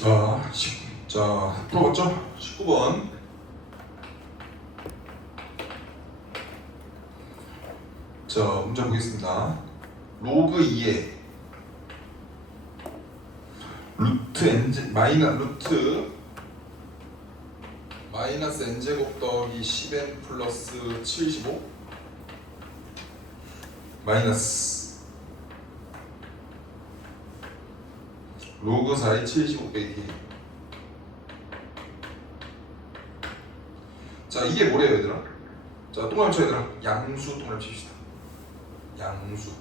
자, 풀어봤죠? 19번. 자, 문제 보겠습니다. 로그 2에 루트 n 마이너스 n제곱 더하기 10n 플러스 75 마이너스 로그 4의 75 빼기. 자, 이게 뭐래요 얘들아? 자, 동그라미 쳐 얘들아. 양수 동그라미 칩시다. 양수.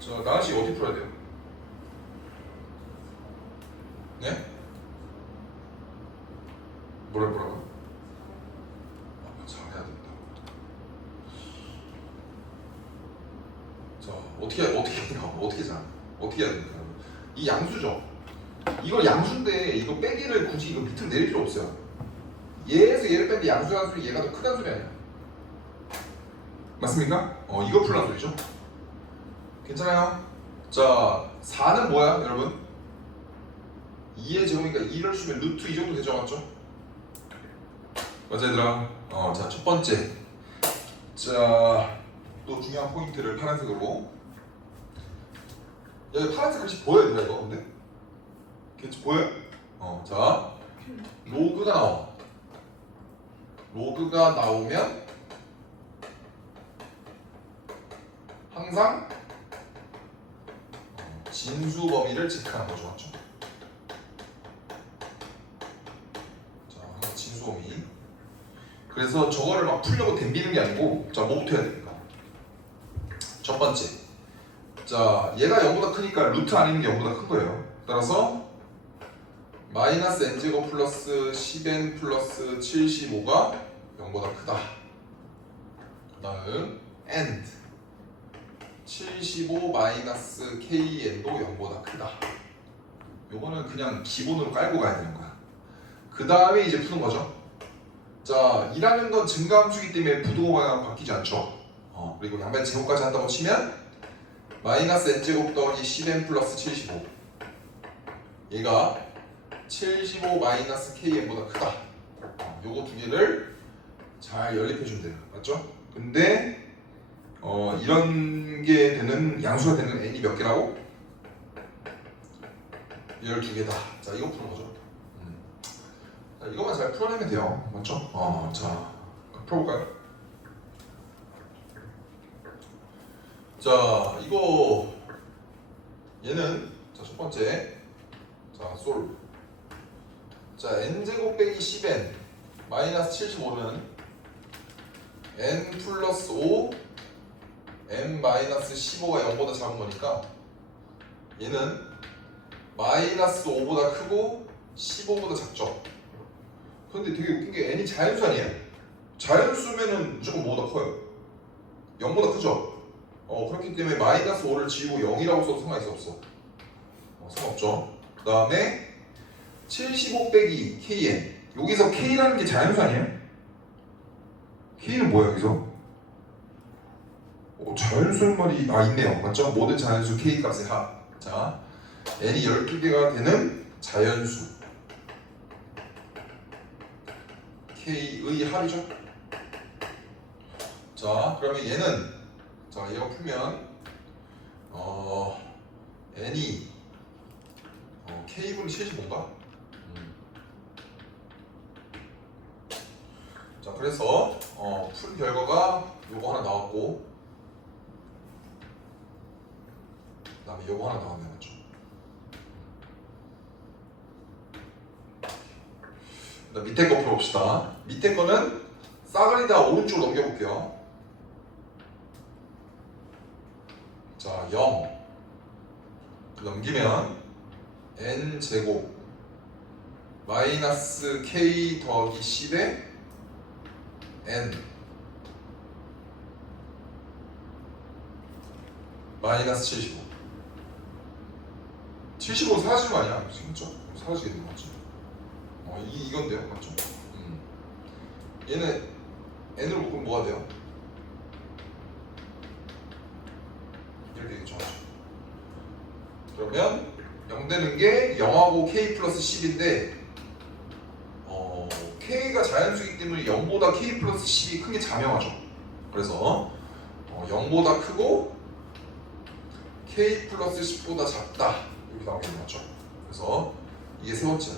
자, 나은씨 어떻게 풀어야 돼요? 네? 뭐라고? 잘해야 된다. 자, 어떻게 해야 됩니까? 이 양수죠. 이거 양수인데 이거 빼기를 굳이 이거 밑으로 내릴 필요 없어요. 얘에서 얘를 뺀데 양수라는 소리 얘가 더 크다는 소리 아니야? 맞습니까? 이거 풀란 소리죠. 괜찮아요? 자, 4는 뭐야 여러분? 2의 제곱이니까 2를 쓰면 루트 2 정도 되죠, 맞죠? 맞아 얘들아. 자, 첫 번째. 자, 또 중요한 포인트를 파란색으로. 여기 파란색 글씨 보여요 얘들아 이거 근데? 괜찮 보여요? 자, 로그가 나와. 로그가 나오면 항상 진수 범위를 체크하는 거죠, 맞죠? 자, 항상 진수 범위. 그래서 저거를 막 풀려고 덤비는 게 아니고, 자, 뭐부터 해야 됩니까? 첫 번째. 자, 얘가 0보다 크니까 루트 안에 있는 게 0보다 큰 거예요. 따라서 마이너스 n제곱 플러스 10n 플러스 75가 0보다 크다. 그 다음 and 75 마이너스 kn도 0보다 크다. 요거는 그냥 기본으로 깔고 가야 되는 거야. 그 다음에 이제 푸는 거죠. 자, 2라는 건 증가함수이기 때문에 부동호가 바뀌지 않죠. 그리고 양변 제곱까지 한다고 치면 마이너스 n제곱 더하기 10n 플러스 75 얘가 75 마이너스 kn보다 크다. 요거 두 개를 잘 연립해 주면 돼요. 맞죠? 근데 이런 게 되는 양수가 되는 n이 몇 개라고? 12개다. 자, 이거 푸는 거죠. 자, 이것만 잘 풀어내면 돼요. 맞죠? 자, 풀어볼까요? 자, 이거 얘는 자, 첫 번째. 자, 솔. 자, n제곱 빼기 10n 마이너스 75는 n 플러스 5 n 마이너스 15가 0보다 작은 거니까 얘는 마이너스 5보다 크고 15보다 작죠. 근데 되게 웃긴 게 n이 자연수 아니에요? 자연수면은 무조건 뭐보다 커요. 0보다 크죠? 그렇기 때문에 마이너스 5를 지우고 0이라고 써도 상관이 없어. 상관없죠. 그 다음에 75 빼기 kn. 여기서 k라는 게 자연수 아니에요? k는 뭐야 여기서? 자연수는 말이 있네요. 맞죠? 모든 자연수 k 값의 합. 자, n이 12개가 되는 자연수 k의 합이죠. 자, 그러면 얘는 자, 얘가 풀면 n이 k분의 75인가? 자, 그래서 풀 결과가 요거 하나 나왔고 그 다음에 요거 하나 나왔네요. 맞죠? 밑에 거 풀어봅시다. 밑에 거는 싸그리다 오른쪽으로 넘겨볼게요. 자, 0 넘기면 n제곱 마이너스 k 더하기 10에 n 마이너스 75 사라지는 거 아니야? 그렇죠? 사라지겠는 거죠. 이건데요, 맞죠? 얘는 n으로 묶으면 뭐가 돼요? 이렇게 되겠죠. 그러면 0 되는 게 0하고 k 플러스 10인데 k가 자연수이기 때문에 0보다 k 플러스 10이 큰 게 자명하죠. 그래서 0보다 크고 k 플러스 10보다 작다 이렇게 나오게 되는 거죠. 그래서 이게 세 번째야.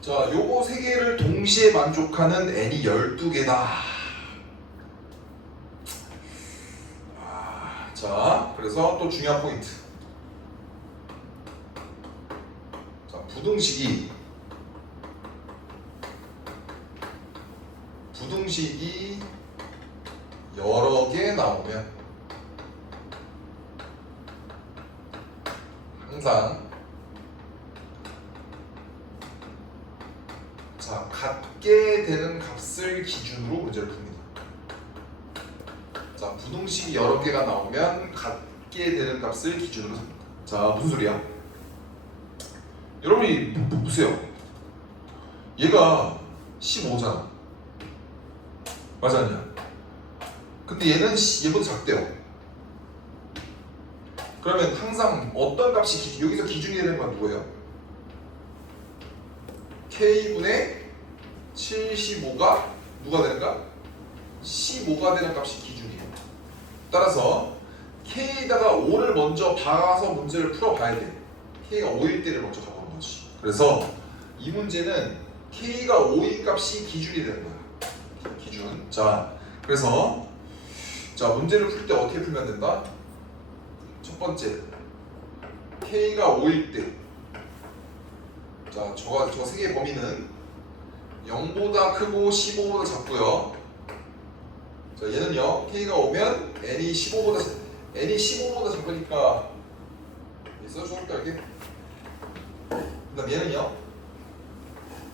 자, 요거 세 개를 동시에 만족하는 n이 12개다. 자, 그래서 또 중요한 포인트. 자, 부등식이 여러 개 나오면 항상 자, 같게 되는 값을 기준으로 문제를 풉니다. 자, 부등식이 여러 개가 나오면 같게 되는 값을 기준으로 삽니다. 자, 무슨 소리야? 여러분이 보세요. 얘가 15잖아. 맞지 않냐? 근데 얘는 얘보다 작대요. 그러면 항상 어떤 값이 여기서 기준이 되는 건 누구예요? k분의 75가 누가 되는가? 15가 되는 값이 기준이에요. 따라서 k에다가 5를 먼저 박아서 문제를 풀어봐야 돼. k가 5일 때를 먼저 가보는 거지. 그래서 이 문제는 k가 5인 값이 기준이 되는 거야. 기준. 자, 그래서 자, 문제를 풀 때 어떻게 풀면 된다? 첫 번째, k가 5일 때, 자, 저 세 개의 범위는 0보다 크고 15보다 작고요. 자, 얘는요, k가 오면 n이 15보다 작으니까 써줄까 이게? 그다음 얘는요,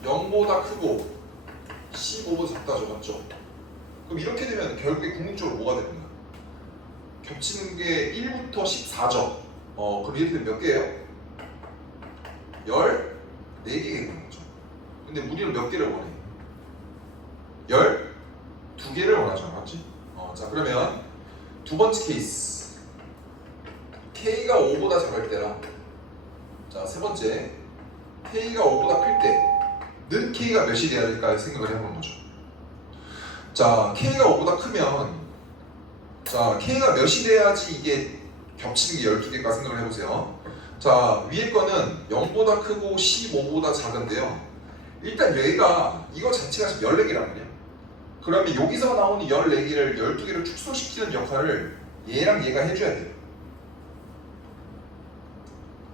0보다 크고 15보다 작다죠, 맞죠? 그럼 이렇게 되면 결국에 궁극적으로 뭐가 되는 거야? 겹치는 게 1부터 14죠. 그럼 이렇게 되면 몇 개예요? 14개가 있는 거죠. 근데 우리는 몇 개를 원해? 12개를 원하죠, 맞지? 자, 그러면 두 번째 케이스, k가 5보다 작을 때랑, 자, 세 번째, k가 5보다 클 때는 k가 몇이 돼야 될까 생각을 해보는 거죠. 자, k가 5보다 크면, 자, k가 몇이 돼야지 이게 겹치는 게 12개일까 생각을 해보세요. 자, 위에 거는 0보다 크고 15보다 작은데요. 일단 얘가 이거 자체가 지금 14개란 말이야. 그러면 여기서 나오는 14개를 12개를 축소시키는 역할을 얘랑 얘가 해줘야 돼요.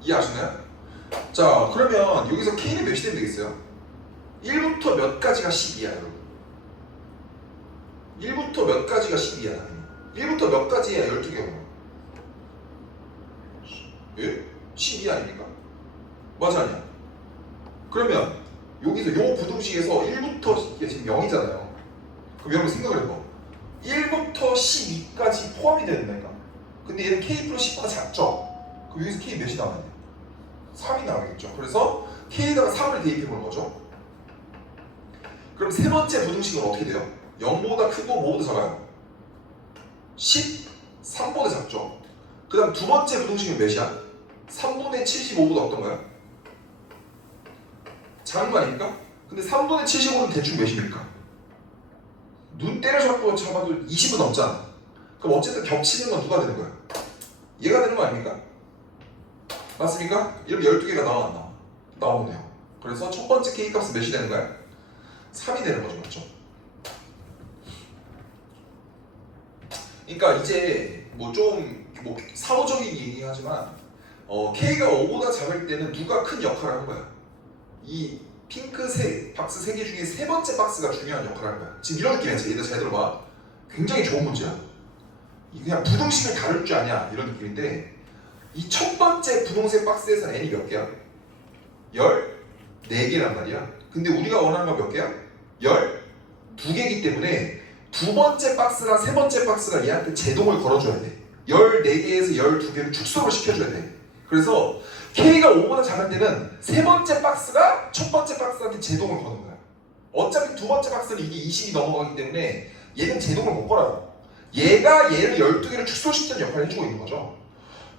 이해하시나요? 자, 그러면 여기서 k는 몇이 되면 되겠어요? 1부터 몇 가지가 10이야, 여러분. 1부터 몇 가지가 10이야. 1부터 몇 가지야 12개가. 예? 12 아닙니까? 맞아, 아니야? 그러면 여기서 요 부등식에서 1부터 이게 지금 0이잖아요. 그럼 여러분 생각을 해봐. 1부터 12까지 포함이 된다니까. 근데 얘는 k 플러스 10보다 작죠? 그럼 여기서 k 몇이 나와야 돼? 3이 나오겠죠. 그래서 k에다가 3을 대입해보는 거죠. 그럼 세 번째 부등식은 어떻게 돼요? 0보다 크고 뭐보다 작아요? 13보다 작죠. 그 다음 두 번째 부등식은 몇이야? 3분의 75보다 어떤가요? 작은 거 아닙니까? 근데 3분의 75는 대충 몇입니까? 눈 때려잡고 잡아도 20은 넘잖아. 그럼 어쨌든 겹치는 건 누가 되는 거야? 얘가 되는 거 아닙니까? 맞습니까? 이러면 12개가 나와 안 나와? 나오네요. 그래서 첫 번째 k 값은 몇이 되는 거야? 3이 되는 거죠, 맞죠? 그러니까 이제 뭐 좀 사고적인 얘기긴 하지만 k가 5보다 작을 때는 누가 큰 역할을 한 거야? 이 핑크색 박스 3개 중에 세 번째 박스가 중요한 역할을 할 거야. 지금 이런 느낌이야. 얘들 잘 들어봐. 굉장히 좋은 문제야. 그냥 부등식을 다룰 줄 아냐 이런 느낌인데, 이 첫 번째 분홍색 박스에서 n이 몇 개야? 14개란 말이야. 근데 우리가 원하는 건 몇 개야? 12개이기 때문에 두 번째 박스랑 세 번째 박스가 얘한테 제동을 걸어줘야 돼. 14개에서 12개를 축소를 시켜줘야 돼. 그래서 k가 5보다 작은 때는 세 번째 박스가 첫 번째 박스한테 제동을 거는 거야. 어차피 두 번째 박스는 이게 20이 넘어가기 때문에 얘는 제동을 못 걸어요. 얘가 얘를 12개를 축소시키는 역할을 해주고 있는 거죠.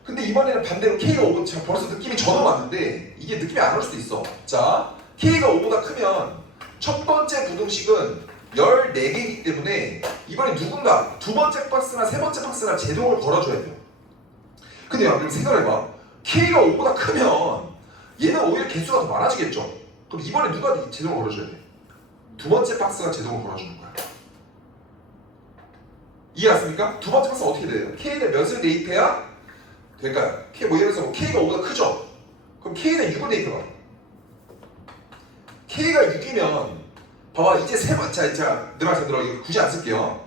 근데 이번에는 반대로 K가 5보다, 자, 벌써 느낌이 전원 왔는데 이게 느낌이 안 올 수도 있어. 자, K가 5보다 크면 첫 번째 부등식은 14개이기 때문에 이번에 누군가 두 번째 박스나 세 번째 박스나 제동을 걸어줘야 돼요. 근데 여러분 생각을 해봐. K가 5보다 크면 얘는 오히려 개수가 더 많아지겠죠. 그럼 이번에 누가 제동을 걸어줘야 돼? 두 번째 박스가 제동을 걸어주는 거야. 이해갔습니까? 두 번째 박스가 어떻게 돼요? K는 몇을 대입해야 될까요? K 뭐 예를 들어서 K가 5보다 크죠? 그럼 K는 6을 대입해봐. K가 6이면 봐봐 이제 세 번째 자 내 말 잘 들어. 이거 굳이 안 쓸게요.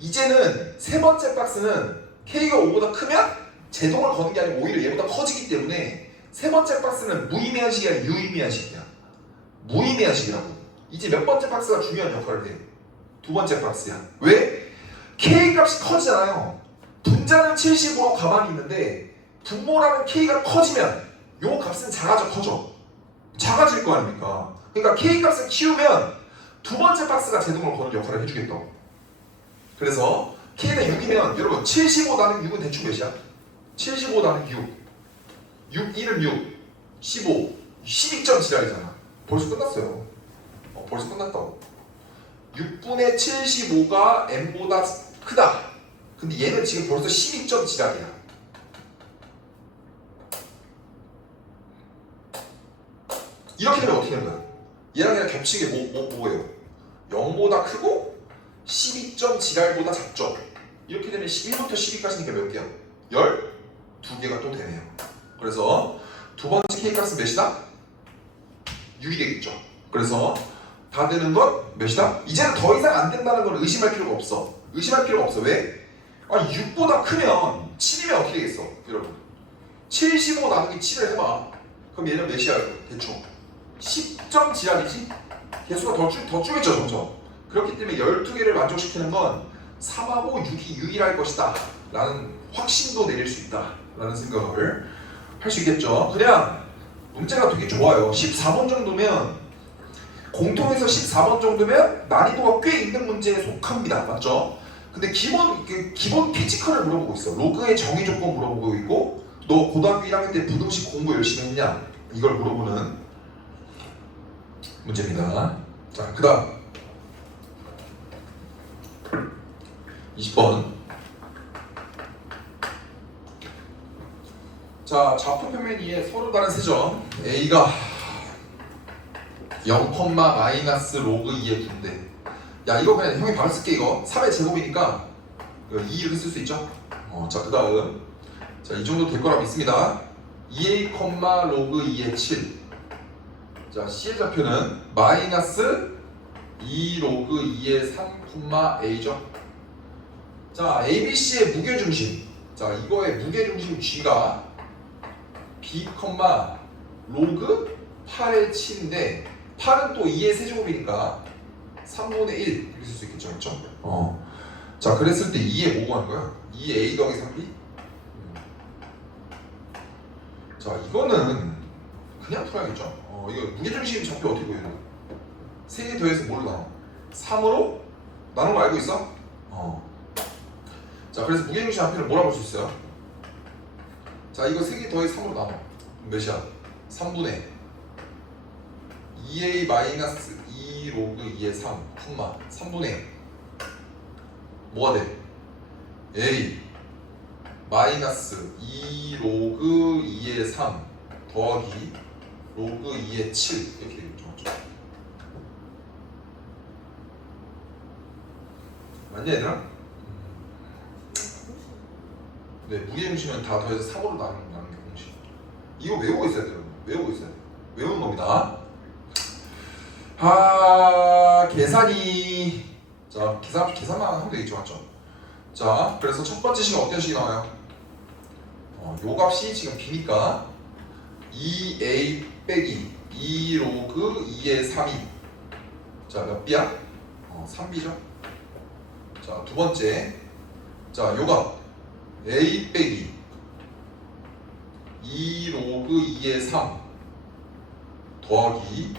이제는 세 번째 박스는 K가 5보다 크면 제동을 거는 게 아니고 오히려 얘보다 커지기 때문에 세 번째 박스는 무의미한 식이 아니라 유의미한 식이야. 무의미한 식이라고. 이제 몇 번째 박스가 중요한 역할을 해. 두 번째 박스야. 왜? K 값이 커지잖아요. 분자는 70으로 가만히 있는데 분모라는 K가 커지면 요 값은 작아져 커져. 작아질 거 아닙니까? 그러니까 K 값을 키우면 두 번째 박스가 제동을 거는 역할을 해주겠다고. 그래서 K는 6이면 여러분 75 나누기 6은 대충 몇이야? 75 나누기 6 1은 6 15 12점 지랄이잖아. 벌써 끝났어요. 벌써 끝났다고. 6분의 75가 n보다 크다. 근데 얘는 지금 벌써 12점 지랄이야. 이렇게 되면 어떻게 되는 거야? 얘랑 얘랑 겹치게 뭐예요? 0보다 크고 12점 지랄보다 작죠? 이렇게 되면 1부터 12까지니까 몇 개야? 12개가 또 되네요. 그래서 두 번째 K값은 몇이다? 6이 되겠죠. 그래서 다 되는 건 몇이다? 이제는 더 이상 안 된다는 걸 의심할 필요가 없어. 의심할 필요가 없어. 왜? 아니 6보다 크면 7이면 어떻게 되겠어? 여러분 75 나누기 7을 해봐. 그럼 얘는 몇이야? 대충 10점 지랄이지? 개수가 더 줄겠죠 점점. 그렇기 때문에 12개를 만족시키는 건 3하고 6이 유일할 것이다 라는 확신도 내릴 수 있다 라는 생각을 할 수 있겠죠. 그냥 문제가 되게 좋아요. 14번 정도면 공통에서 14번 정도면 난이도가 꽤 있는 문제에 속합니다. 맞죠? 근데 기본 피지컬을 물어보고 있어. 로그의 정의 조건 물어보고 있고 너 고등학교 1학년 때 부등식 공부 열심히 했냐? 이걸 물어보는 문제입니다. 자, 그 다음 20번. 자, 좌표 평면 2에 서로 다른 세 점 A가 0, 마이너스 로그 2의 분대. 야, 이거 그냥 형이 바로 쓸게. 이거 3의 제곱이니까 2 이렇게 쓸 수 있죠? 자, 그 다음 자, 이 정도 될 거라 믿습니다. 2A, 로그 2의 7. 자, C의 좌표는 마이너스 2 로그 2의 3, A죠. 자, ABC의 무게중심. 자, 이거의 무게중심 G가 B, 로그 8의 7인데 8은 또 2의 세제곱이니까 3분의 1 이렇게 쓸 수 있겠죠, 그렇죠? 자, 그랬을 때 2에 뭐 구하는 거야? 2에 A 더하기 3B? 자, 이거는 그냥 풀어야겠죠. 이거 무게중심 좌표 어떻게 보여요? 3개 더해서 뭘로 나눠? 3으로 나눈 거 알고 있어? 자, 그래서 무게중심 좌표를 뭐라고 볼 수 있어요? 자, 이거 3개 더해서 3으로 나눠. 몇이야? 3분의 2A 마이너스 2 로그 2의 3, 3분의 뭐가 돼? A 마이너스 2 로그 2의 3 더하기 로그 2의 7 이렇게 되겠죠. 맞냐 얘들아? 네, 무게중심은 다 더해서 3으로 나누는 게 공식. 이거 외우고 있어야 돼요. 외우고 있어야 돼요. 외우는 겁니다. 계산이. 자, 계산만 하면 되겠죠, 맞죠? 자, 그래서 첫 번째 식은 어떤 식이 나와요? 요 값이 지금 B니까 2A 빼기 2 로그 2의 3이. 자, 몇 B야? 3B죠. 자, 두 번째. 자, 요 값 A 빼기 2 로그 2의 3 더하기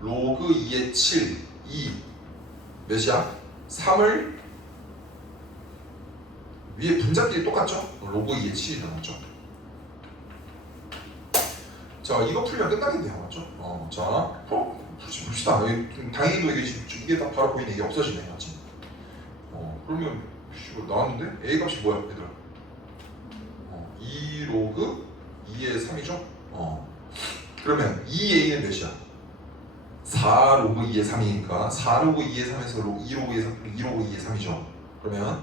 로그 2의 7 2 몇이야? 3을 위에 분자끼리 똑같죠? 로그 2의 7이 나왔죠. 자, 이거 풀면 끝나겠네요, 맞죠? 자, 봅시다. 다행히도 이게 딱 바로 보이네. 이게 없어지네, 맞지? 그러면 나왔는데 A 값이 뭐야, 얘들아? 2 로그 2의 3이죠? 그러면 2A는 몇이야? 4 로그 2의 3이니까 4 로그 2의 3에서 2 로그 2의 3, 2 로그 2의 3이죠. 그러면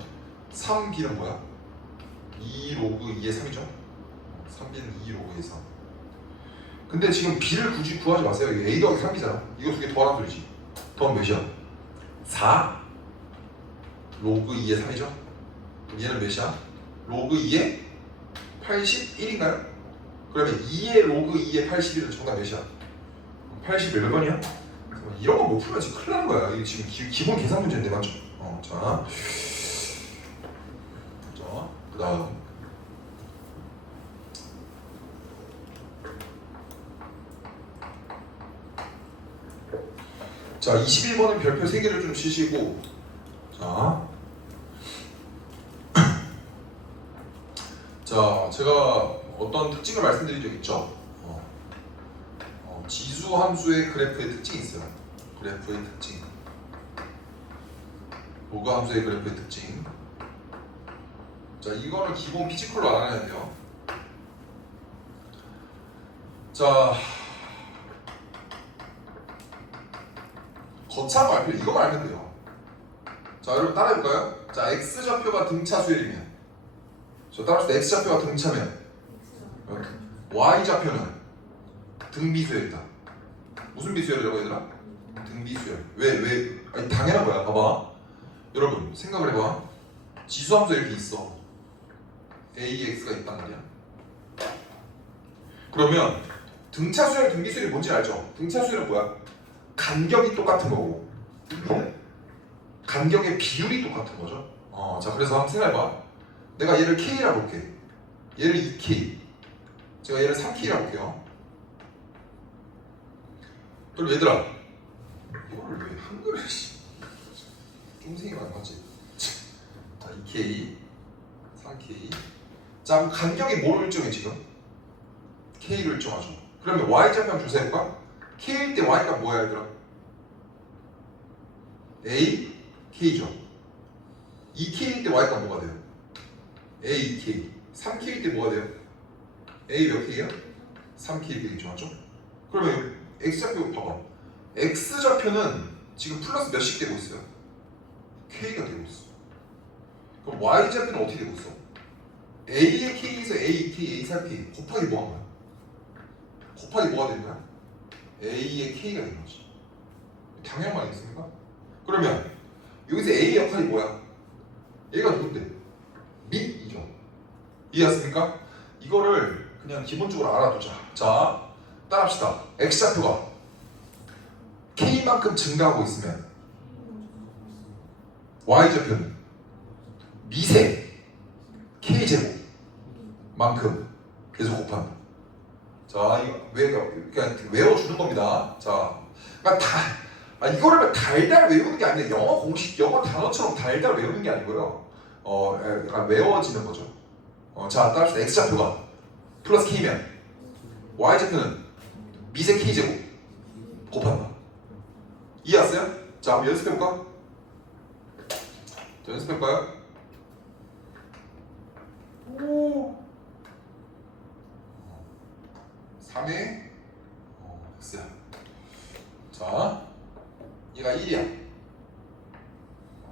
3B는 뭐야? 2 로그 2의 3이죠. 3B는 2 로그 2의 3. 근데 지금 B를 굳이 구하지 마세요. 이거 A 더하기 3B잖아. 이거 두 개 더하란 소리지. 더하면 몇이야? 4 로그 2의 3이죠. 그럼 얘는 몇이야? 로그 2의 81인가요? 그러면 2의 로그 2의 81은 정답 몇이야? 81 몇 번이야? 이런 거 못 풀면 지금 큰일 나는 거야. 이게 지금 기본 계산 문제인데, 맞죠? 자, 그 다음. 자, 21번은 별표 3개를 좀 치시고, 자, 제가 어떤 특징을 말씀드린 적 있죠? 지수 함수의 그래프의 특징이 있어요. 그래프의 특징. 로그 함수의 그래프의 특징. 자, 이거는 기본 피지컬로 알아내야 돼요. 자, 거창 말표 이거만 알면 돼요. 자, 여러분 따라해볼까요? 자, x좌표가 등차 수열이면, 저 따라서 x좌표가 등차면 y좌표는 등비수열이다. 무슨 비수열이라고 얘들아? 등비수열. 왜? 아니, 당연한 거야. 봐봐. 여러분 생각을 해봐. 지수함수 이렇게 있어. AX가 있단 말이야. 그러면 등차수열, 등비수열이 뭔지 알죠? 등차수열은 뭐야? 간격이 똑같은 거고 간격의 비율이 똑같은 거죠. 자, 그래서 한번 생각해봐. 내가 얘를 K라고 볼게. 얘를 2K, 제가 얘를 3K라고 볼게요. 그럼 얘들아, 이거를 왜 한글을 쫌생이 많이 맞지? 자, 2K, 3K. 자, 그럼 간격이 뭐를 일정해 지금? K를 일정하죠. 그러면 Y좌표 한번 주세요. K일 때 Y가 뭐야 얘들아? A, K죠. 2K일 때 Y가 뭐가 돼요? A, K. 3K일 때 뭐가 돼요? A 몇 K야? 3K 되겠죠, 맞죠? 그러면 X좌표 봐봐. X좌표는 지금 플러스 몇씩 되고 있어요? K가 되고 있어. 그럼 Y좌표는 어떻게 되고 있어? A의 K에서 A, K, A, 3K 곱하기 뭐 한 거야? 곱하기 뭐가 되는 거야? A의 K가 되는 거지. 당연한 말 아니겠습니까? 그러면 여기서 A의 역할이 뭐야? 얘가 누군데? 밑이죠. 이해했습니까? 이거를 그냥 기본적으로 알아두자. 자, 따라합시다. X좌표가 K만큼 증가하고 있으면 Y좌표는 미세 K제곱만큼 계속 곱한다. 자, 이거 그냥 외워주는 겁니다. 자, 그러니까 이거를 달달 외우는 게 아니라 영어 공식, 영어 단어처럼 달달 외우는 게 아니고요. 약간 외워지는 거죠. 자, 따라합시다. X좌표가 플러스 K면 Y좌표는 미세 K제곱 곱한다. 이해했어요? 자, 한번 연습해볼까? 자, 연습해볼까요? 오 3에 X야. 자, 얘가 1이야.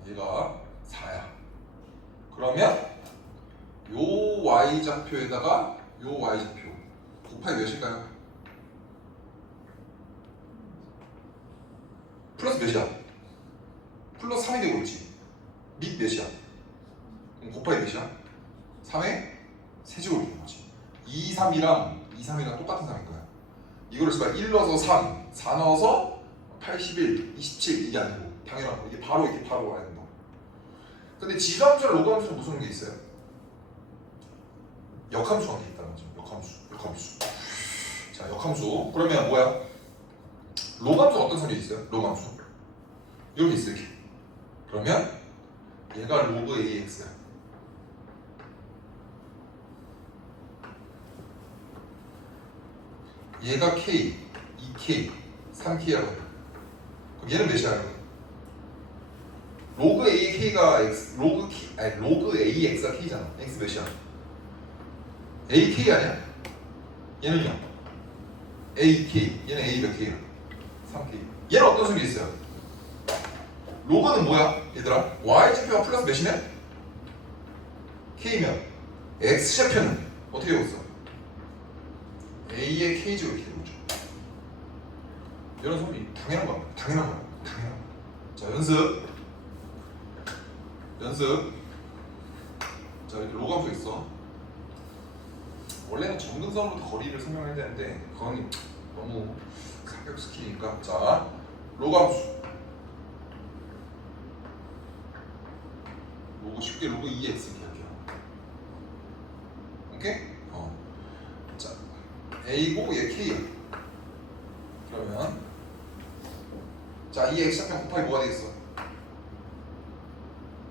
얘가 4야. 그러면 요 Y좌표에다가 요 Y좌표 곱하기 몇일까요? 플러스 몇이야? 플러스 3이 되고 있지. 밑 몇이야? 그럼 곱하기 몇이야? 3의 세제곱이 되는 거지. 2, 3이랑 똑같은 3인 거야. 이거를 쓰면 1 넣어서 3, 4 넣어서 81, 27 이게 아니고 당연한 거. 이게 바로 와야 된다. 근데 지수함수랑 로그함수는 무슨 게 있어요? 역함수 관계 있다는 거죠. 역함수. 자, 역함수. 그러면 뭐야? 로그함수 어떤 성격이 있어요? 로그함수 이렇게 있어, 이렇게. 그러면 얘가 로그 AX야. 얘가 K, 2K, 3K라고 해요. 그럼 얘는 몇이야? 로그 AK가 X, 로그 AX가 K잖아. X 몇이야? AK 아니야? 얘는요? AK, 얘는 A 몇 K야? 3K. 얘는 어떤 수이 있어요? 로그는 뭐야? 얘들아 Y좌표가 플러스 몇이면? K면 X좌표는 어떻게 되고 있어? A의 K제곱이 되는 거죠. 이런 소리 당연한 거야. 당연한 거야. 당연한 거야. 자, 연습. 자, 이렇게 로그함수 있어. 원래는 점근선으로 거리를 설명해야 되는데 그건 너무 사격 스킬이니까. 자, 로그함수. 로그 쉽게 로그 2x 이렇게 할게요. 오케이? 자, A고 얘 K야. 그러면 자, 이 X좌표 곱하기 뭐가 되겠어?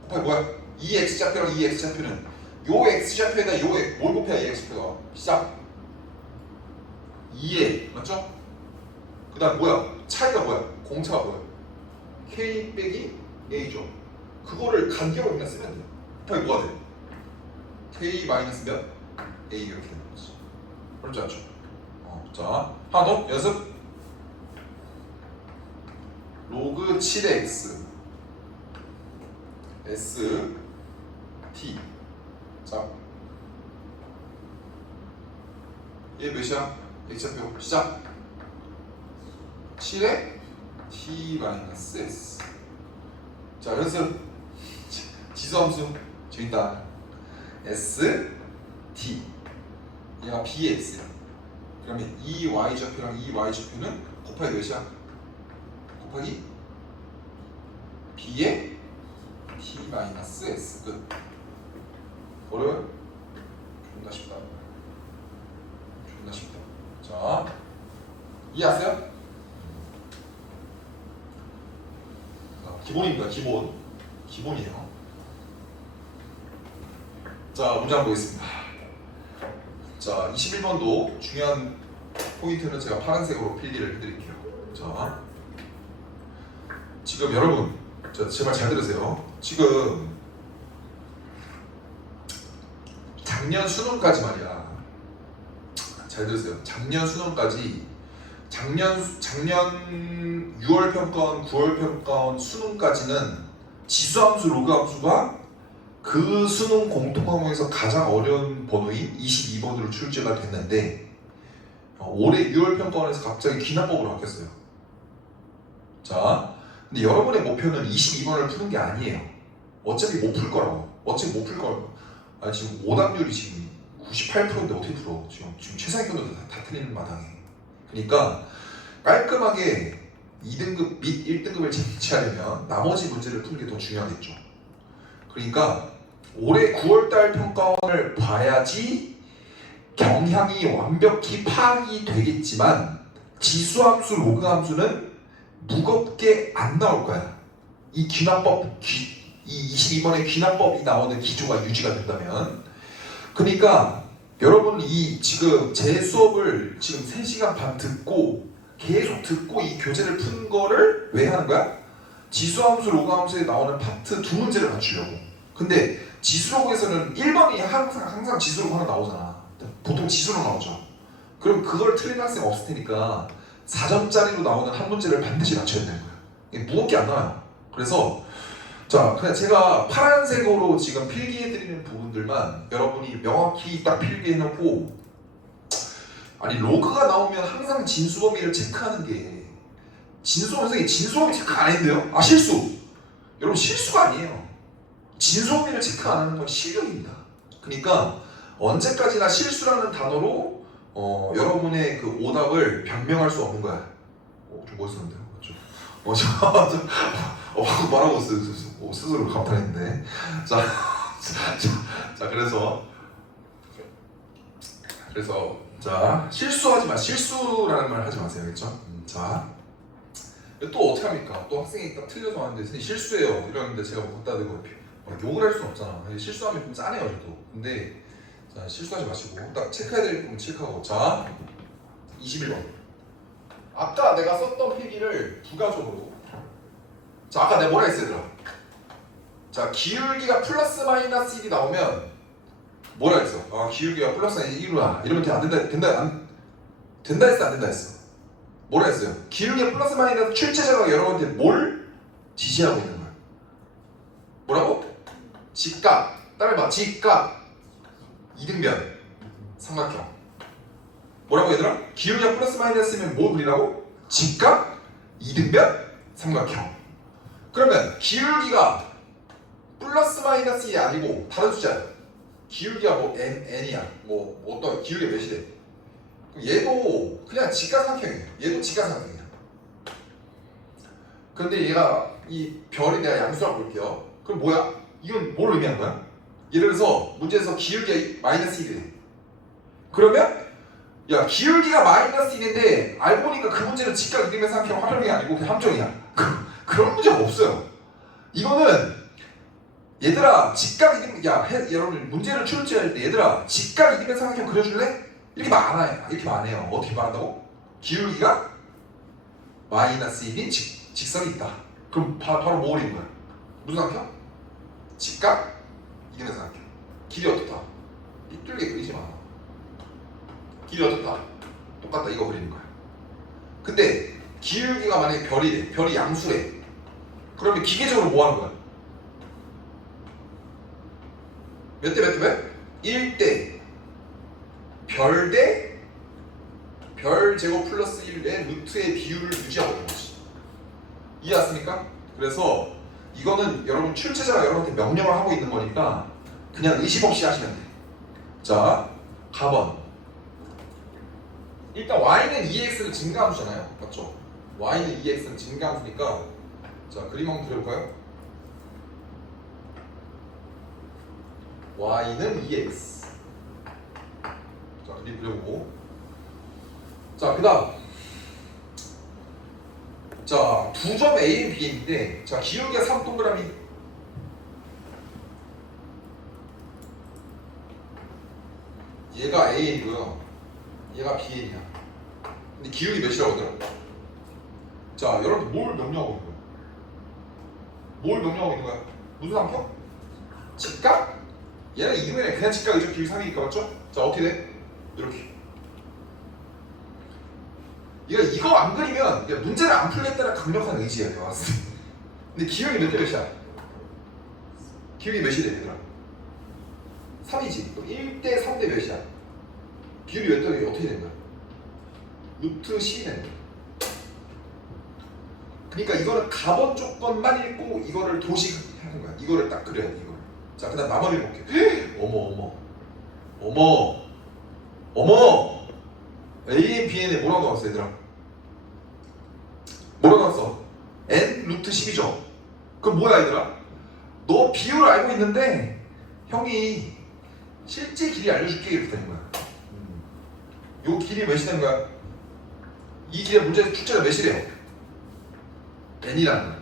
곱하기 뭐야? 이 X좌표랑 이 X좌표는 요 X좌표에다 요 뭘 곱해야 이 X좌표가? 시작 2에 맞죠? 그 다음 뭐야? 차이가 뭐야? 공차가 뭐야? K 빼기 A죠. 그거를 간격으로 그냥 쓰면 돼. 곱하기 뭐가 돼? K 마이너스 몇? A 이렇게 되는 거지. 어렵지 않죠? 자, 하나 더 연습. 로그 7의 X S T. 자, 얘 몇이야? X좌표 시작 7의 T 마이너스 S. 자, 연습. 지수함수 재밌다. S T 얘가 BX야. 그러면 이 Y좌표랑 이 Y좌표는 곱하기 몇이야? 곱하기 B의 T 마이너스 S. 끝. 어려워요? 존나 쉽다. 존나 쉽다. 자, 이해하세요? 기본입니다. 기본이에요. 자, 문제 한번 보겠습니다. 자, 21번도 중요한 포인트는 제가 파란색으로 필기를 해드릴게요. 자, 지금 여러분, 제발 잘 들으세요. 지금 작년 수능까지 말이야. 잘 들으세요. 작년 수능까지 작년 6월 평가원, 9월 평가원 수능까지는 지수함수, 로그함수가 그 수능 공통과목에서 가장 어려운 번호인 22번으로 출제가 됐는데 올해 6월 평가원에서 갑자기 기납법으로 바뀌었어요. 자, 근데 여러분의 목표는 22번을 푸는 게 아니에요. 어차피 못 풀 거라고. 지금 오답률이 지금 98%인데 어떻게 풀어? 지금 최상위권도 다 틀리는 마당에. 그러니까 깔끔하게 2등급 및 1등급을 쟁취하려면 나머지 문제를 푸는 게 더 중요하겠죠. 그러니까 올해 9월달 평가원을 봐야지 경향이 완벽히 파악이 되겠지만 지수함수, 로그함수는 무겁게 안 나올 거야. 이 귀납법, 이 22번의 귀납법이 나오는 기조가 유지가 된다면. 그러니까 여러분 지금 제 수업을 지금 3시간 반 계속 듣고 이 교재를 푼 거를 왜 하는 거야? 지수함수, 로그함수에 나오는 파트 2문제를 맞추려고. 근데 지수로그에서는 1번이 항상 지수로그 하나 나오잖아. 보통 지수로 나오죠. 그럼 그걸 틀린 학생 없을 테니까 4점짜리로 나오는 한 문제를 반드시 맞춰야 되는 거야. 무겁게 안 나와요. 그래서 자, 그냥 제가 파란색으로 지금 필기해드리는 부분들만 여러분이 명확히 딱 필기해놓고, 아니 로그가 나오면 항상 진수 범위를 체크하는 게 선생님 진수 범위 체크 안 했는데요? 아, 실수! 여러분 실수가 아니에요. 진수 범위를 체크 안 하는 건 실력입니다. 그러니까 언제까지나 실수라는 단어로 여러분의 그 오답을 변명할 수 없는 거야. 좀 멋있었는데요? 맞죠? 방금 말하고 스스로 감탄했는데. 자, 그래서 자, 실수라는 말 하지 마세요, 알겠죠? 자, 또 어떻게 합니까? 또 학생이 딱 틀려서 하는데 선생님 실수해요 이러는데 제가 뭐 갖다 대고 욕을 할 수는 없잖아. 실수하면 좀 짜네요 저도. 근데 자, 실수하지 마시고 딱 체크해야 될 부분 체크하고. 자, 21번. 아까 내가 썼던 필기를 부가적으로. 자, 아까 내가 뭐라 했어 얘들아? 자, 기울기가 플러스 마이너스 1이 나오면 뭐라 했어? 아, 기울기가 플러스 마이너스 1이구나. 이러면 안 된다. 된다 했어, 안 된다 했어? 뭐라 했어요? 기울기가 플러스 마이너스 출제자가 여러분한테 뭘 지시하고 있는 거야? 뭐라고? 직각. 따라해봐. 직각. 이등변. 삼각형. 뭐라고 얘들아? 기울기가 플러스 마이너스면 뭐 그리라고? 직각, 이등변, 삼각형. 그러면 기울기가 플러스 마이너스 1이 아니고 다른 숫자야. 기울기가 뭐 n이야. 뭐 어떤 기울기가 몇이래? 그럼 얘도 그냥 직각삼각형이야. 얘도 직각삼각형이야. 그런데 얘가 이 별이 내가 양수라고 볼게요. 그럼 뭐야? 이건 뭘 의미하는 거야? 예를 들어서 문제에서 기울기가 마이너스 1이래. 그러면 야, 기울기가 마이너스 1인데 알고 보니까 그 문제는 직각 이등변 삼각형 활용이 아니고 그냥 함정이야. 그런 문제가 없어요. 이거는 얘들아 직각 이등변 여러분 문제를 출제할 때 얘들아 직각 이등변 삼각형 그려줄래? 이렇게 말아요. 이렇게 말해요. 어떻게 말한다고? 기울기가 마이너스 1인 직선이 있다. 그럼 바로 뭐 그리는 거야? 무슨 삼각형? 직각 이등변 삼각형. 길이 어떻다? 삐뚤게 그리지 마. 길이 어떻다? 똑같다. 이거 그리는 거야. 근데 기울기가 만약에 별이래. 별이 양수래. 그러면 기계적으로 뭐 하는 거야? 몇 대 몇 대 몇? 1대 별 대 별 제곱 플러스 1의 루트의 비율을 유지하고 있는 거지. 이해했습니까? 그래서 이거는 여러분 출제자가 여러분한테 명령을 하고 있는 거니까 그냥 의심 없이 하시면 돼. 자, 가번. 일단 y는 2x는 증가함수잖아요. 맞죠? y는 2x는 증가함수니까 자, 그림 한번 그려볼까요? y는 2x. 자, 그림 그려보고. 자, 그 다음. 자, 두 점 A인 B인데, 자, 기울기가 3 동그라미. 얘가 A이고요. 얘가 B이야. 근데 기울기 몇이라고 하더라? 자, 여러분 뭘 명령하고 있는 거야? 뭘 명령하고 있는 거야? 무슨 삼각형? 직각? 얘는 이등변에 그냥 직각이죠. 기울기 3이니까 맞죠? 자, 어떻게 돼? 이렇게. 이거 안 그리면 문제를 안 풀겠다는 강력한 의지야. 내가 봤을 때. 근데 기울기 몇 대 몇이야? 기울기 몇이 돼 얘들아? 3이지. 그럼 1대 3대 몇이야? 비율이 몇 대 어떻게 된 거야? 루트 10이 되는 거야. 그러니까 이거는 가번 조건만 읽고 이거를 도식하는 거야. 이거를 딱 그려야 돼. 이거를. 자, 그다음 나머지 볼게. 어머. AN, BN에 뭐라고 나왔어 얘들아? 뭐라고 나왔어? N 루트 10이죠? 그럼 뭐야 얘들아? 너 비율을 알고 있는데 형이 실제 길이 알려줄게 이렇게 되는 거야. 요 길이 몇이 되는 거야? 이 길의 문제 출제가 몇이래요? N이라는 거야.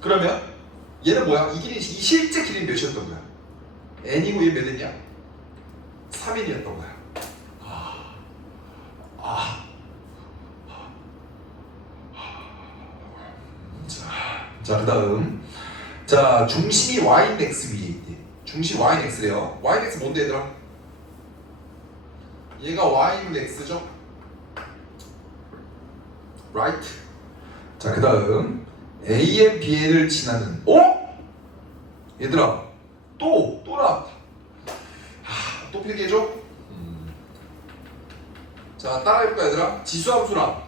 그러면 얘는 뭐야? 이 실제 길이 몇이었던 거야? N이고 얘 몇 N이야? 3N이었던 거야. 자, 그 다음. 자, 중심이 Y인 X 위에 있대. 중심 Y인 X래요. Y인 X 뭔데 얘들아? 얘가 Y인 X죠? Right. 자, 그 다음. AN, BN을 지나는. 얘들아. 또 나왔다. 또 필기해줘? 자, 따라해볼까 얘들아? 지수함수랑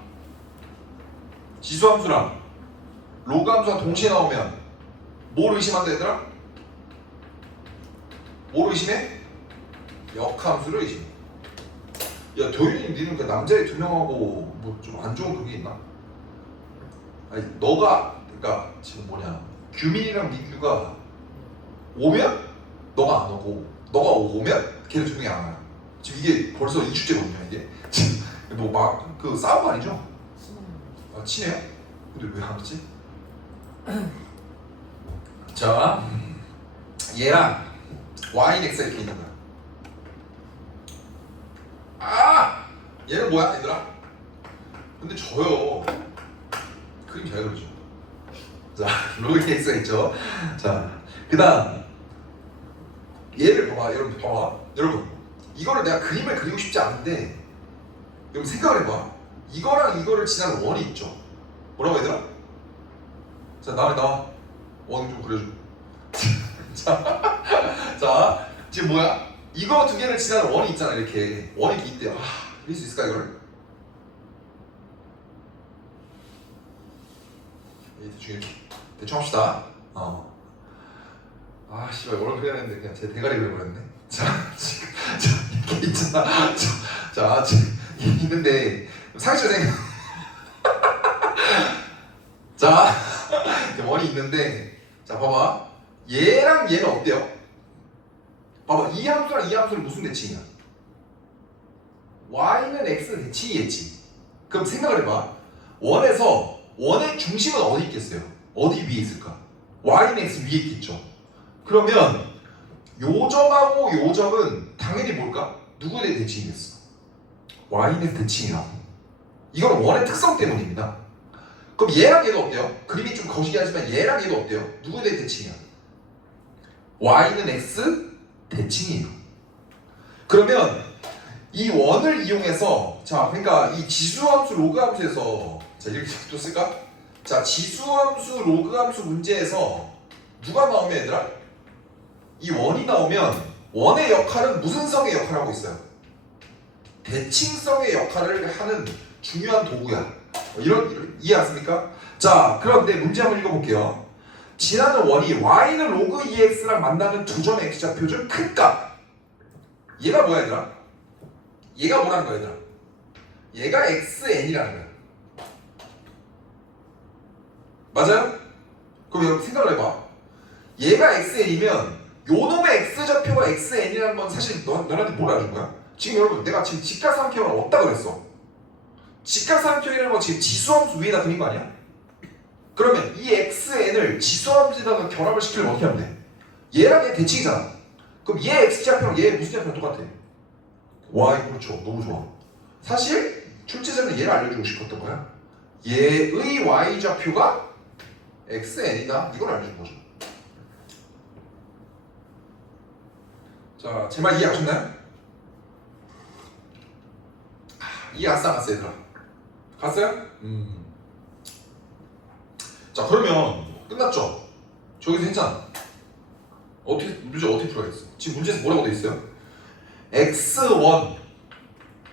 로그 함수가 동시에 나오면 뭘 의심한다 얘들아? 뭘 의심해? 역함수를 의심해. 야, 도윤이 니는 그 남자애 2명하고 뭐 좀 안 좋은 그게 있나? 아니, 너가 그러니까 지금 뭐냐, 규민이랑 민규가 오면 너가 안 오고, 너가 오면 걔를 조용히 안 와요. 지금 이게 벌써 2주째거든요 이게. 뭐 막 그 싸운 거 아니죠? 아, 친해요? 근데 왜 안 왔지? 자, 얘랑 Y인 X가 이렇게 있는 거야. 얘는 뭐야 얘들아? 근데 저요 그림 잘 그리죠. 자 로그 x가 있죠. 자 그다음 얘를 봐봐. 여러분 봐봐. 여러분 이거를 내가 그림을 그리고 싶지 않은데 여러분 생각을 해봐. 이거랑 이거를 지나는 원이 있죠. 뭐라고 얘들아? 자 나와 원 좀 그려줘. 자 지금 뭐야? 이거 두 개를 지나는 원이 있잖아. 이렇게 원이 이렇게 있대요. 그릴 수 있을까 이거를? 대충 합시다. 씨발 원래 그려야 했는데 그냥 제 대가리 그려버렸네. 이렇게 있잖아. 지금 있는데 상식적 생각. 자 원이 있는데 자 봐봐. 얘랑 얘는 어때요? 봐봐 이 함수랑 이 함수는 무슨 대칭이야? y는 x는 대칭이겠지. 그럼 생각을 해봐. 원에서 원의 중심은 어디 있겠어요? 어디 위에 있을까? y는 x 위에 있겠죠. 그러면 요 점하고 요 점은 당연히 뭘까? 누구의 대칭이겠어? y는 x 대칭이라고. 이건 원의 특성 때문입니다. 그럼 얘랑 얘도 어때요? 그림이 좀 거시기 하지만 얘랑 얘도 어때요? 누구에 대해 대칭이야? y는 x 대칭이에요. 그러면 이 원을 이용해서 자 그러니까 이 지수함수 로그함수에서 자 이렇게 또 쓸까? 자 지수함수 로그함수 문제에서 누가 나오면 얘들아? 이 원이 나오면 원의 역할은 무슨 성의 역할을 하고 있어요? 대칭성의 역할을 하는 중요한 도구야. 이런 이해 갔습니까? 자 그런데 문제 한번 읽어볼게요. 지나는 원이 y는 로그 2x랑 만나는 두 점의 x좌표 중 큰 값. 얘가 뭐야 얘들아? 얘가 뭐라는 거야 얘들아? 얘가 xn이라는 거야. 맞아요? 그럼 여러분 생각을 해봐. 얘가 xn이면 요 놈의 x좌표가 xn이라는 건 사실 너한테 뭘 알려준 거야? 지금 여러분 내가 지금 직각삼각형을 얻다 그랬어. 직각삼각형이라는 건 지금 지수함수 위에다 그린 거 아니야? 그러면 이 xn을 지수함수에다가 결합을 시키려면 어떻게 하면 돼? 얘랑 얘 대칭이잖아. 그럼 얘 x좌표랑 얘 무슨 좌표랑 똑같아? y 그렇죠. 너무 좋아. 사실 출제자는 얘를 알려주고 싶었던 거야. 얘의 y좌표가 xn이다. 이걸 알려준 거죠. 자, 제 말 이해하셨나요? 이해 안 갔어 얘들아. 갔어요? 자 그러면 끝났죠? 저기서 했잖아. 문제 어떻게 풀어야겠어? 지금 문제에서 뭐라고 돼 있어요? x1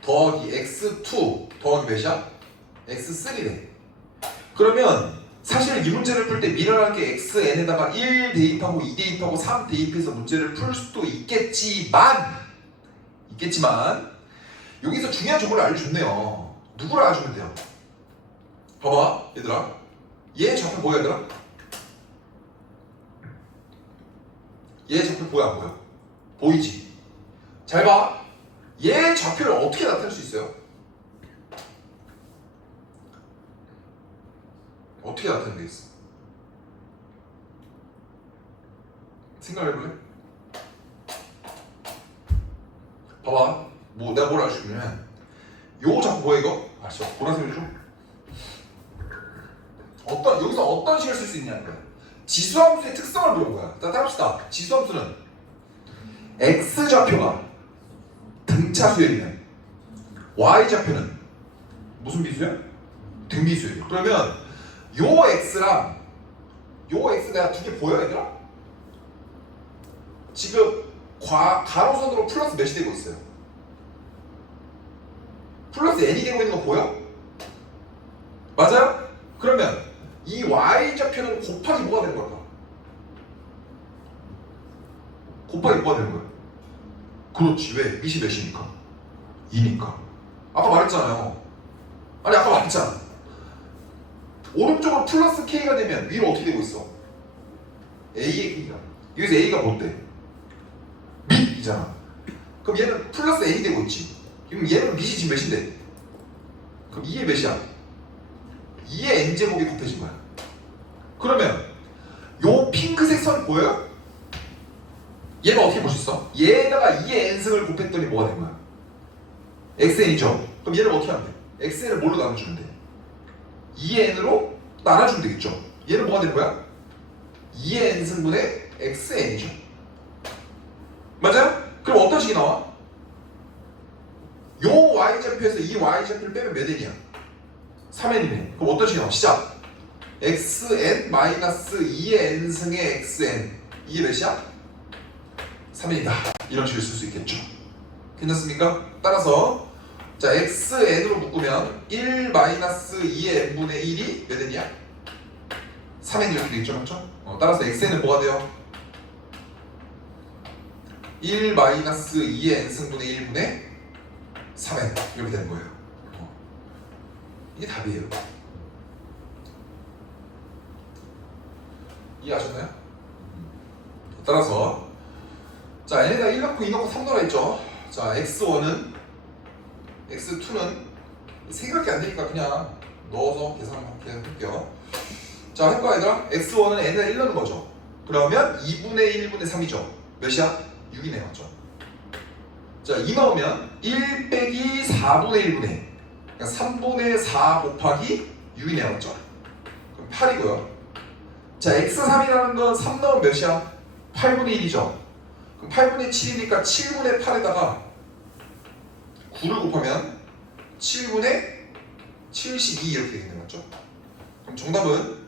더하기 x2 더하기 몇이야? x3래. 그러면 사실 이 문제를 풀 때 미련한 게 xn에다가 1 대입하고 2 대입하고 3 대입해서 문제를 풀 수도 있겠지만 여기서 중요한 정보를 알려줬네요. 누구를 알려주면 돼요? 봐봐 얘들아. 얘 좌표 뭐야 얘들아? 얘 좌표 보여 안 보여? 보이지? 잘 봐. 얘 좌표를 어떻게 나타낼 수 있어요? 어떻게 나타내면 되겠어? 생각해볼래? 봐봐. 내가 뭘 알려주면 요 좌표 뭐야 이거? 진짜 보라색으로 좀 여기서 어떤 식을 쓸 수 있냐는 거야. 지수함수의 특성을 물어본 거야. 자, 따라합시다. 지수함수는 x좌표가 등차수열이면 y좌표는 무슨 비수야? 등비수열이야. 그러면 요 x랑 요 x 내가 두 개 보여 얘들아? 지금 가로선으로 플러스 몇이 되고 있어요? 플러스 n이 되고 있는 거 보여? 맞아요? 그러면 이 y좌표는 곱하기 뭐가 되는 걸까? 곱하기 뭐가 되는 거야? 그렇지. 왜? 밑이 몇이니까? 2니까. 아까 말했잖아요. 아까 말했잖아. 오른쪽으로 플러스 k가 되면 위로 어떻게 되고 있어? a의 k가. 여기서 a가 뭔데? 밑이잖아. 그럼 얘는 플러스 n이 되고 있지. 그럼 얘는 밑이 지금 몇인데? 그럼 2의 몇이야? 2의 n제곱이 곱해진 거야. 그러면 요 핑크색 선 보여요? 얘는 어떻게 볼 수 있어? 얘에다가 2의 n승을 곱했더니 뭐가 된 거야? xn이죠. 그럼 얘를 어떻게 하면 돼? xn을 뭘로 나눠주면 돼? 2n으로 나눠주면 되겠죠. 얘는 뭐가 되는 거야? 2의 n승분의 xn이죠. 맞아요? 그럼 어떤 식이 나와? 요 y좌표에서 이 y좌표를 빼면 몇 n이야? 3n이네. 그럼 어떤 식이 나와? 시작! xn-2의 n승의 xn 이게 몇이야? 3n이다. 이런 식으로 쓸 수 있겠죠. 괜찮습니까? 따라서 자 xn으로 묶으면 1-2의 n분의 1이 몇 n이야? 3n 이렇게 되겠죠. 맞죠? 따라서 xn은 뭐가 돼요? 1-2의 n승분의 1분의 3n 이렇게 되는 거예요. 이게 답이에요. 이해하셨나요? 따라서 자 n에다 1 넣고 2 넣고 3 넣어라 했죠. 자 x1은 x2는 3개밖에 안 되니까 그냥 넣어서 계산하게 할게요. 자 해봐 얘들아. x1은 n에다 1 넣는 거죠. 그러면 2분의 1분의 3이죠. 몇이야? 6이네. 맞죠? 자 2 넣으면 1 빼기 4분의 1분의 그러니까 3분의 4 곱하기 6이네. 맞죠? 그럼 8이고요. 자 x3이라는 건 3 넣으면 몇이야? 8분의 1이죠. 그럼 8분의 7이니까 7분의 8에다가 9를 곱하면 7분의 72 이렇게 되겠네. 맞죠? 그럼 정답은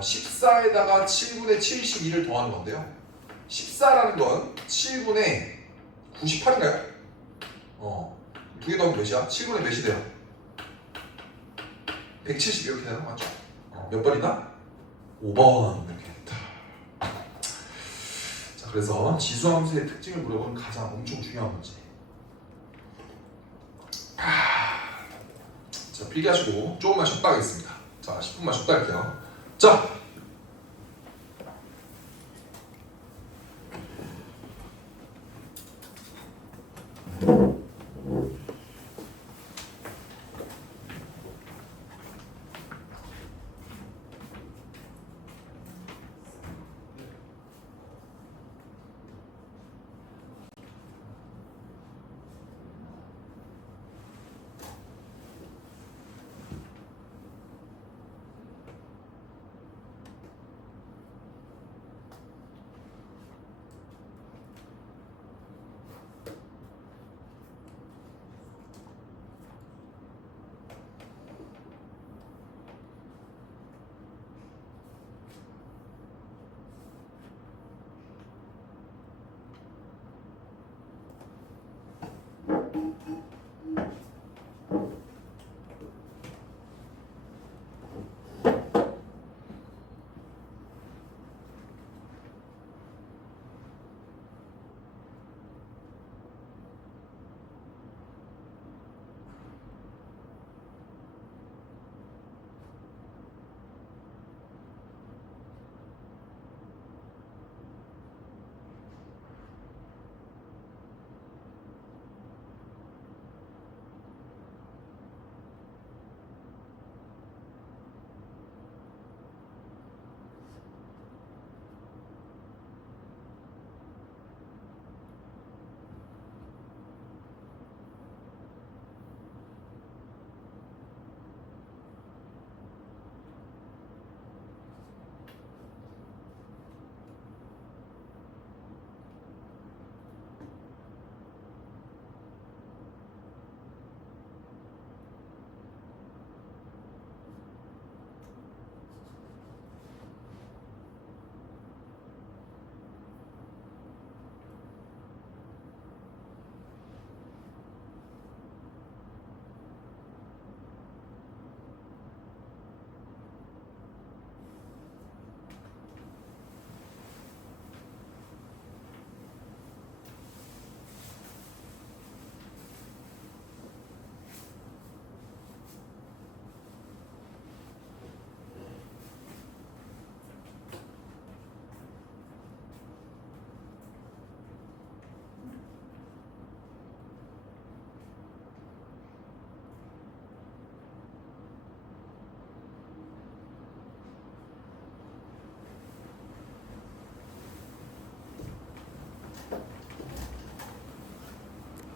14에다가 7분의 72를 더하는 건데요. 14라는 건 7분의 98인가요? 두 개 더하면 몇이야? 7분의 몇이 돼요? 170 이렇게 되는 거 맞죠? 몇 번이다? 5번 이렇게 됐다. 자, 그래서 지수함수의 특징을 물어보는 가장 엄청 중요한 문제. 자, 필기하시고 조금만 쉬었다 하겠습니다. 자, 10분만 쉬었다 할게요. 자,